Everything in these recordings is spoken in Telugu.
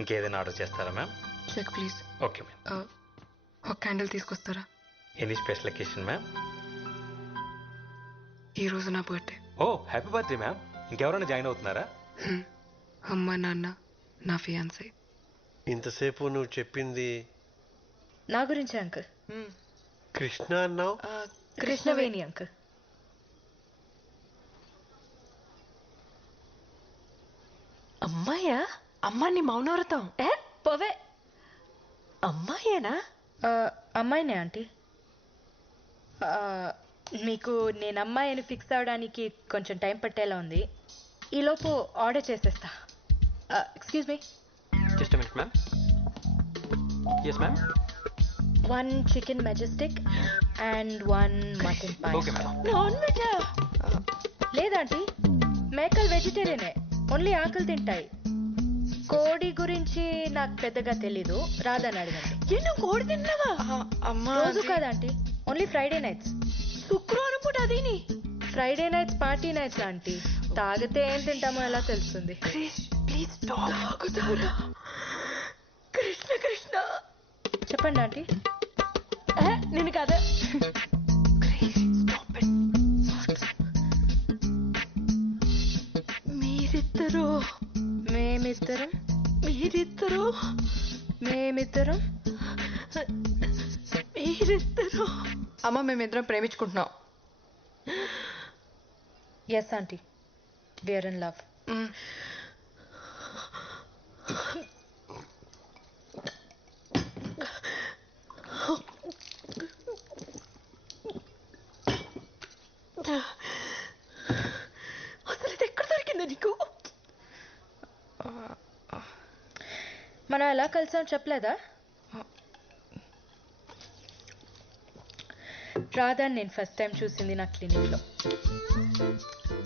ఇంకేదైనా ఆర్డర్ చేస్తారా ma'am? Check please. Okay ma'am. ఒక క్యాండిల్ తీసుకొస్తారా? Any special occasion ma'am? ఈరోజు నా birthday. Oh happy birthday ma'am. ఇంకెవరైనా జాయిన్ అవుతున్నారా? అమ్మ నాన్న నా ఫియాన్సీ. ఇంతసేపు నువ్వు చెప్పింది నా గురించి అంకుల్. కృష్ణ అన్నావు. కృష్ణవేణి అంకుల్. అమ్మాయా? అమ్మ నీ మౌనవ్రతం. పోవే. అమ్మాయేనా? అమ్మాయినే ఆంటీ. మీకు నేను అమ్మాయి అని ఫిక్స్ అవడానికి కొంచెం టైం పట్టేలా ఉంది. ఈలోపు ఆర్డర్ చేసేస్తా. Excuse me. Just a minute ma'am. Yes ma'am. 1 chicken majestic and 1 mutton pie. Okay ma'am. Non వెజా? లేదంటీ, మేకలు వెజిటేరియనే, ఓన్లీ ఆకులు తింటాయి. కోడి గురించి నాకు పెద్దగా తెలీదు, రాదని అడగండి. ఎన్నో కోడి తిన్నావా? అమ్మ రోజు కాదంటీ, ఓన్లీ ఫ్రైడే నైట్స్. శుక్రవారం పూట అదేని? ఫ్రైడే నైట్స్ పార్టీ నైట్స్ లాంటి. తాగితే ఏం తింటామో ఎలా తెలుస్తుంది? Please stop. కృష్ణ కృష్ణ. చెప్పండి ఆంటీ. నేను కదా. మీరిద్దరు మేమిద్దరం మీరిద్దరు మేమిద్దరం మీరిద్దరు అమ్మ మేమిద్దరం ప్రేమించుకుంటున్నాం. Yes aunty, we are in love. అసలు ఇది ఎక్కడ దొరికిందా నీకు? మనం ఎలా కలిసాం చెప్పలేదా? రాధాని నేను ఫస్ట్ టైం చూసింది నా క్లినిక్లో.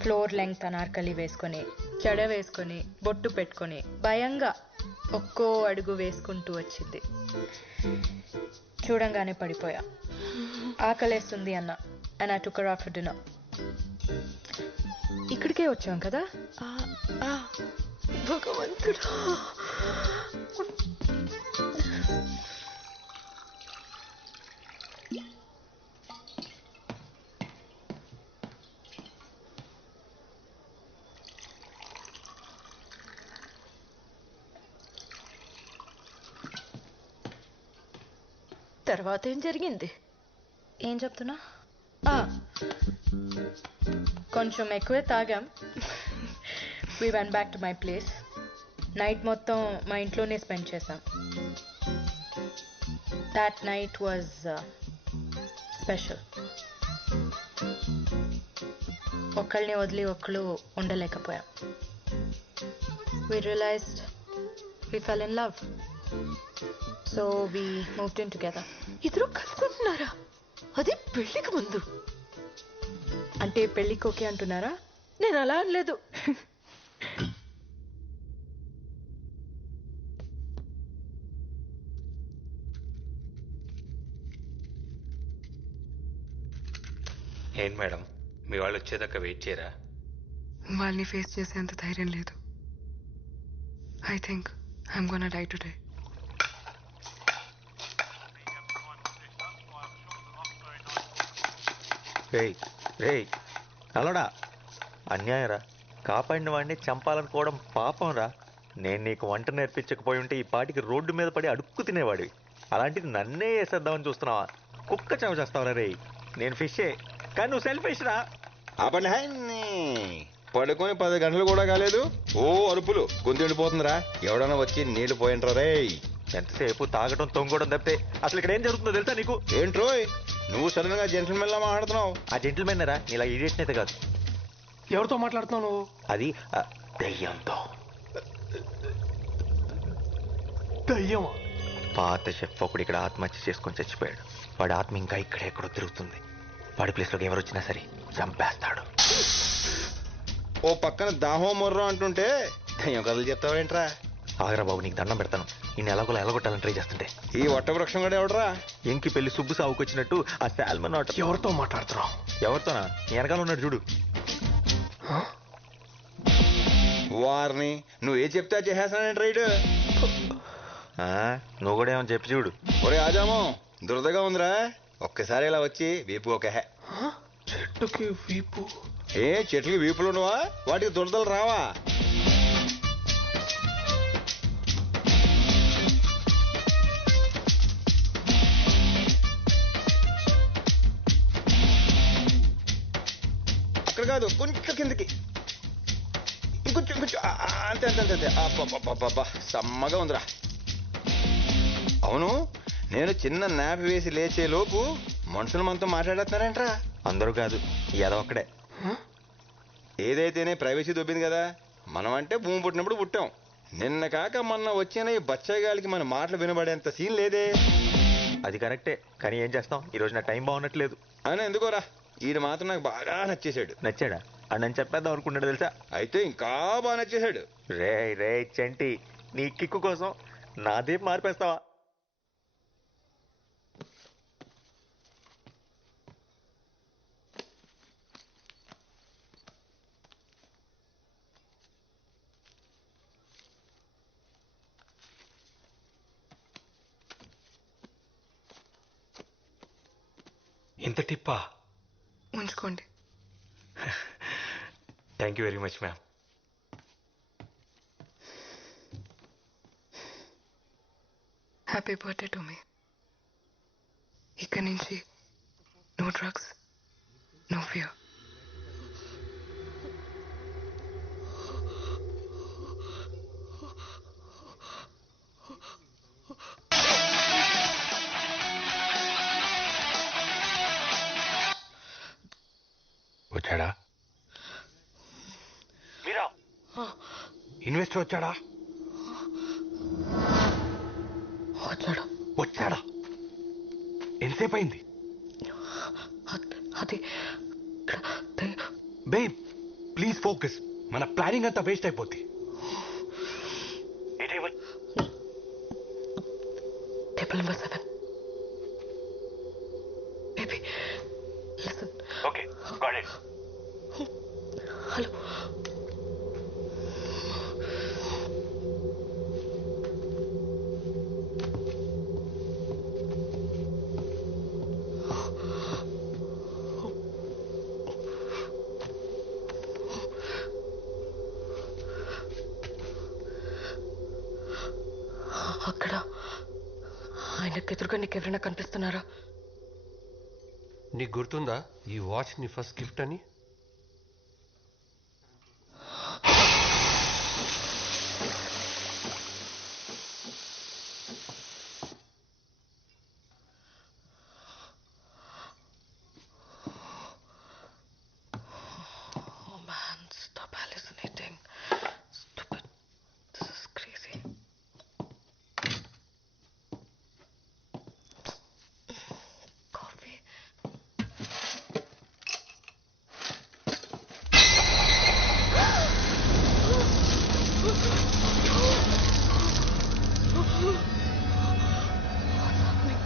ఫ్లోర్ లెంగ్త్ అనార్కలి వేసుకొని, జడ వేసుకొని, బొట్టు పెట్టుకొని, భయంగా ఒక్కో అడుగు వేసుకుంటూ వచ్చింది. చూడంగానే పడిపోయా. ఆకలేస్తుంది అన్న, and I took her out for dinner. ఇక్కడికే వచ్చాం కదా. భగవంతుడా. తర్వాత ఏం జరిగింది? ఏం చెప్తున్నా? కొంచెం ఎక్కువే తాగాం. We went back to my place. Night మొత్తం మా ఇంట్లోనే స్పెండ్ చేసాం. That night was special. ఒకళ్ళని వదిలి ఒకళ్ళు ఉండలేకపోయాం. We realized we fell in love. So we moved in together. ఇద్దరు కలుసుకుంటున్నారా? అది పెళ్లికి ముందు. అంటే పెళ్ళికి ఓకే అంటున్నారా? నేను అలా అనలేదు. ఏంటి మేడం, మీ వాళ్ళు వచ్చేదాకా వెయిట్ చేయరా? వాళ్ళని ఫేస్ చేసేంత ధైర్యం లేదు. I think I'm gonna die today. రేయ్ రేయ్ అలడా, అన్యాయం రా. కాపాడిన వాడిని చంపాలనుకోవడం పాపం రా. నేను నీకు వంట నేర్పించకపోయి ఉంటే ఈ పాటికి రోడ్డు మీద పడి అడుక్కు తినేవాడివి. అలాంటిది నన్నే వేసేద్దామని చూస్తున్నావా? కుక్క చెవ చేస్తావురా రేయ్. నేను ఫిషే, కానీ నువ్వు సెల్ఫిష్ రా. పడుకొని 10 గంటలు కూడా కాలేదు, ఓ అరుపులు గొంతు ఎండిపోతుందిరా. ఎవడన్నా వచ్చి నీళ్లు పోయింట్రా రే. ఎంతసేపు తాగడం తొంగడం తప్పితే అసలు ఇక్కడ ఏం జరుగుతుందో తెలుసా నీకు? ఏంట్రోయ్ నువ్వు సడన్ గా జెంటిల్మెన్ లా మాట్లాడుతున్నావు? ఆ జెంటిల్మెన్ రా, ఇలా ఇడియట్ అయితే కాదు. ఎవరితో మాట్లాడుతున్నావు నువ్వు? అది దయ్యంతో. దయ్యమా? పాత షెఫ్ ఒకడు ఇక్కడ ఆత్మహత్య చేసుకొని చచ్చిపోయాడు. వాడి ఆత్మ ఇంకా ఇక్కడెక్కడో తిరుగుతుంది. వాడి ప్లేస్లోకి ఎవరు వచ్చినా సరే చంపేస్తాడు. ఓ పక్కన దాహో మొర్రో అంటుంటే దయ్యం కథలు చెప్తావేంట్రా? ఆగరా బాబు, నీకు దండం పెడతాను. ఇన్ని ఎలాగోలా ఎలగొట్టాలని ట్రై చేస్తుంటే ఈ వట్ట వృక్షం కూడా ఎవడరా? ఎంకి పెళ్లి సుబ్బు సాగుకొచ్చినట్టు ఆ సాల్మన్ ఆట. ఎవరితో మాట్లాడుతున్నావు? ఎవరితోనా? నీ వెనకాల ఉన్నాడు చూడు. వారిని నువ్వు ఏ చెప్తే చేసేస్తానంటే రైడ్. నువ్వు కూడా ఏమో చెప్పి చూడు. ఒరే ఆజాము, దురదగా ఉందిరా, ఒక్కసారి ఇలా వచ్చి వీపు ఒక హే. చెట్టుకి వీపు. ఏ చెట్లకి వీపులు ఉండవా? వాటికి దురదలు రావా? అక్కడ కాదు, కొంచెం కిందకి, ఇంకొంచెం ఇంకొంచెం, అంతే అంతే అంతే అంతే. అబ్బా సమ్మగా ఉందిరా. అవును, నేను చిన్న నాపి వేసి లేచే లోపు మనుషులు మనతో మాట్లాడేస్తున్నారంట్రా. అందరూ కాదు, ఏదో ఒక్కడే. ఏదైతేనే ప్రైవసీ దొబ్బింది కదా. మనం అంటే భూమి పుట్టినప్పుడు పుట్టాం. నిన్న కాక మొన్న వచ్చిన ఈ బచ్చగాలికి మన మాటలు వినబడేంత సీన్ లేదే. అది కరెక్టే, కానీ ఏం చేస్తాం, ఈ రోజు నా టైం బాగున్నట్లేదు. అని ఎందుకోరా, ఈడు మాత్రం నాకు బాగా నచ్చేశాడు. నచ్చాడా? అని నేను చెప్పేద్దాం అనుకున్నాడు తెలుసా. అయితే ఇంకా బాగా నచ్చేశాడు. రే రే చంటి, నీ కిక్కు కోసం నాదే మార్పేస్తావా? ఇంత టిప్పా? ఉంచుకోండి. Thank you very much ma'am. Happy birthday to me. ఇక్కడి నుంచి నో డ్రగ్స్, నో ఫియర్. వచ్చాడా? మీరా ఇన్వెస్టర్ వచ్చాడా? వచ్చాడు. వచ్చాడా? ఎంతసేపు అయింది? అది బేబ్ ప్లీజ్ ఫోకస్, మన ప్లానింగ్ అంతా వేస్ట్ అయిపోద్ది. Table number 7. Baby listen. Okay got it. Hello. అక్కడ ఆయనకు ఎదురుగా నీకు ఎవరైనా కనిపిస్తున్నారా? నీకు గుర్తుందా ఈ వాచ్ నీ ఫస్ట్ గిఫ్ట్ అని? Oh man, stop hallucinating. Stupid. This is crazy. Coffee. What's happening?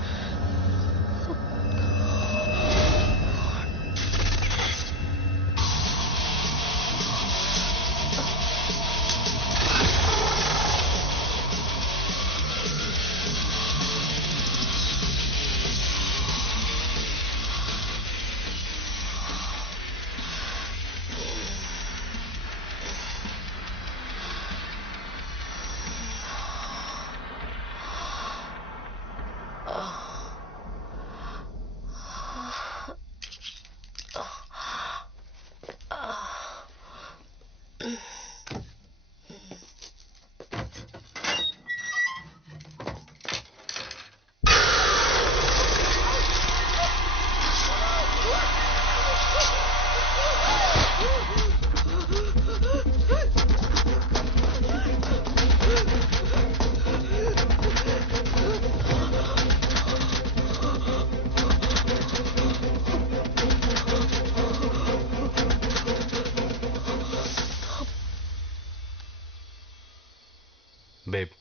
Babe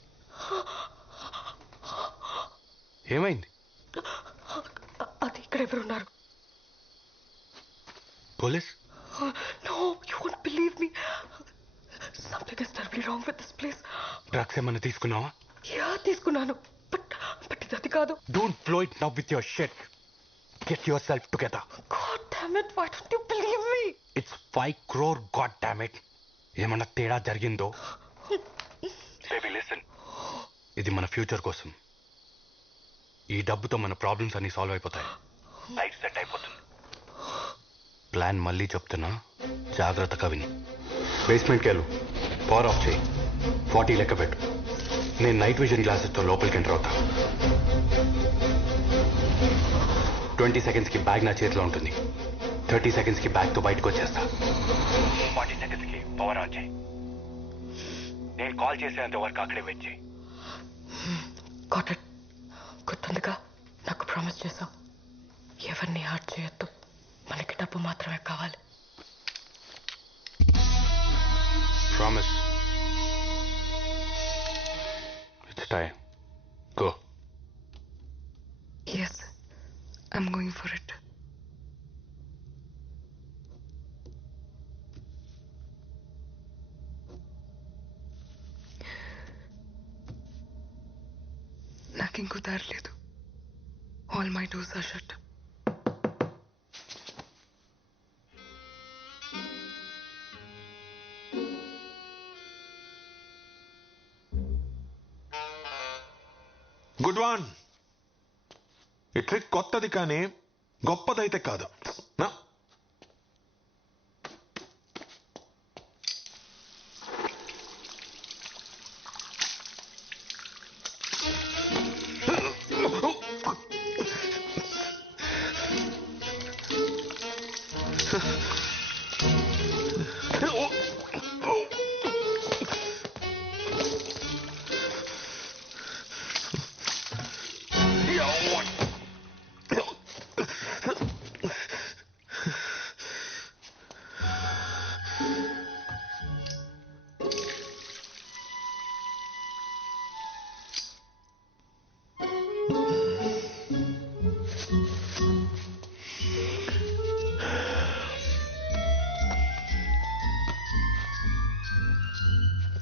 ఏమైంది? అది ఇక్కడ ఎవరున్నారు? Police? No, you won't believe me. Something is terribly wrong with this place. Drugs ఏమన్నా తీసుకున్నావా? యా తీసుకున్నాను బట్ బట్ ఇది అది కాదు. Don't blow it now with your shit. Get yourself together. God damn it, why don't you believe me? It's 5 crore, god damn it. ఏమన్నా తేడా జరిగిందో? Baby, listen. ఇది మన ఫ్యూచర్ కోసం. ఈ డబ్బుతో మన ప్రాబ్లమ్స్ అన్ని సాల్వ్ అయిపోతాయి. లైఫ్ సెట్ అయిపోతుంది. ప్లాన్ మళ్ళీ చెప్తున్నా, జాగ్రత్తగా విని. బేస్మెంట్కి వెళ్ళు, పవర్ ఆఫ్ చేయి, 40 లెక్క పెట్టు. నేను నైట్ విజన్ గ్లాసెస్తో లోపలికి ఎంటర్ అవుతా. 20 సెకండ్స్కి బ్యాగ్ నా చేతిలో ఉంటుంది. 30 సెకండ్స్కి బ్యాగ్తో బయటకు వచ్చేస్తా. 40 సెకండ్స్కి పవర్ ఆన్ చేయి. నేను కాల్ చేసేంత వరకు అక్కడే వెయిట్ చేయి. Got it. గుర్తుందిగా నాకు ప్రామిస్ చేసావు, ఎవరిని హర్ట్ చేయొద్దు, మనకి డబ్బు మాత్రమే కావాలి. Promise. It's time. Go. Yes, I'm going for it. నాకు ఇంకో దారి లేదు. All my doors are shut. Good one. ఈ ట్రిక్ కొత్తది కానీ గొప్పదైతే కాదు. నా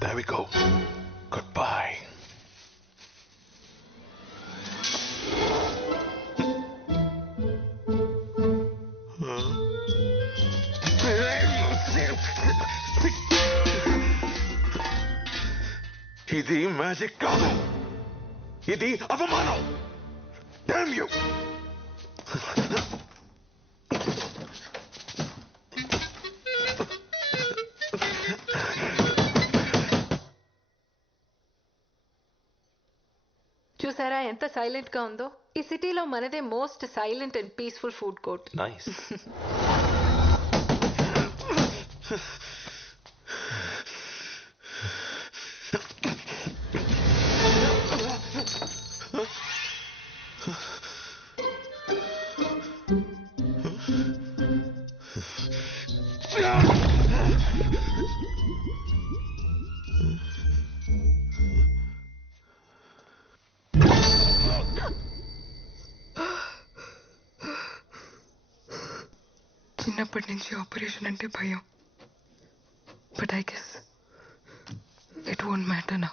There we go. Goodbye. ఇది మ్యాజిక్ కాదు, ఇది అవమానం. Damn you! చూసారా ఎంత సైలెంట్ గా ఉందో? ఈ సిటీలో మనదే most silent and peaceful food court. Nice. చిన్నప్పటి నుంచి ఆపరేషన్ అంటే భయం. But I guess it won't matter now.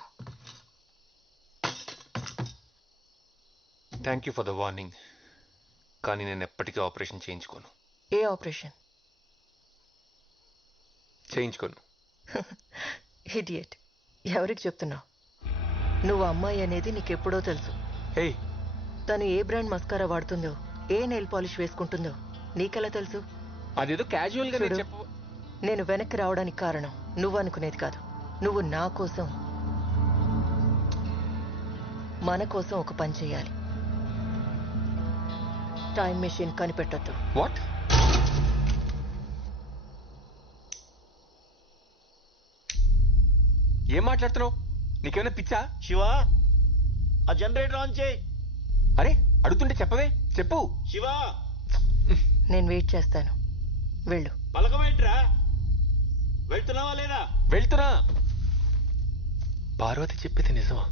Thank you for the warning. కానీ నేను ఎప్పటికీ ఆపరేషన్ చేయించుకోను. ఏ ఆపరేషన్? చేయించుకోను. ఇడియట్. ఎవరికి చెప్తున్నావు? నువ్వు అమ్మాయి అనేది నీకెప్పుడో తెలుసు. హే, తను ఏ బ్రాండ్ మస్కారా వాడుతుందో, ఏ నెయిల్ పాలిష్ వేసుకుంటుందో నీకెలా తెలుసు? అదేదో క్యాజువల్ గా చూడు, నేను వెనక్కి రావడానికి కారణం నువ్వు అనుకునేది కాదు. నువ్వు నా కోసం, మన కోసం ఒక పని చేయాలి. టైం మెషిన్ కనిపెట్టొద్దు. వాట్? ఏం మాట్లాడుతున్నావు? నీకేమైనా పిచ్చా? శివ, ఆ జనరేటర్ ఆన్ చేయి. అరే అడుగుతుంటే చెప్పవే, చెప్పు. శివ, నేను వెయిట్ చేస్తాను. వెళ్ళు. పలకమేంట్రా? వెళ్తున్నావా లేదా? వెళ్తున్నా. పార్వతి చెప్పేది నిజమా?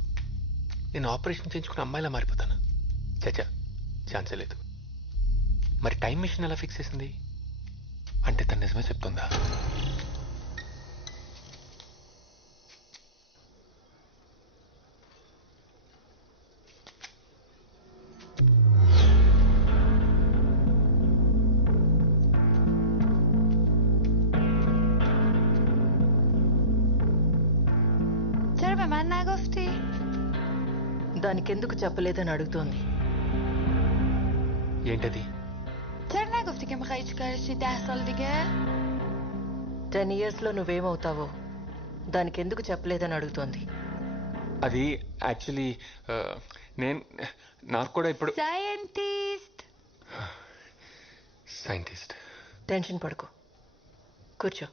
నేను ఆపరేషన్ చేయించుకున్న అమ్మాయిలా మారిపోతాను? చచ్చా, ఛాన్సే లేదు. మరి టైం మిషన్ ఎలా ఫిక్స్ చేసింది? అంటే తను నిజమే చెప్తుందా? నాగోఫ్టీ దానికెందుకు చెప్పలేదని అడుగుతోంది. ఏంటది? چرا نگفتی که میخوای چیکار چی 10 سال دیگه 10 yearsలో నువ్వేమవుతావో దానికెందుకు చెప్పలేదని అడుగుతోంది. అది యాక్చువల్లీ నాకు కూడా ఇప్పుడు సైంటిస్ట్ సైంటిస్ట్. టెన్షన్ పడుకో, కూర్చో.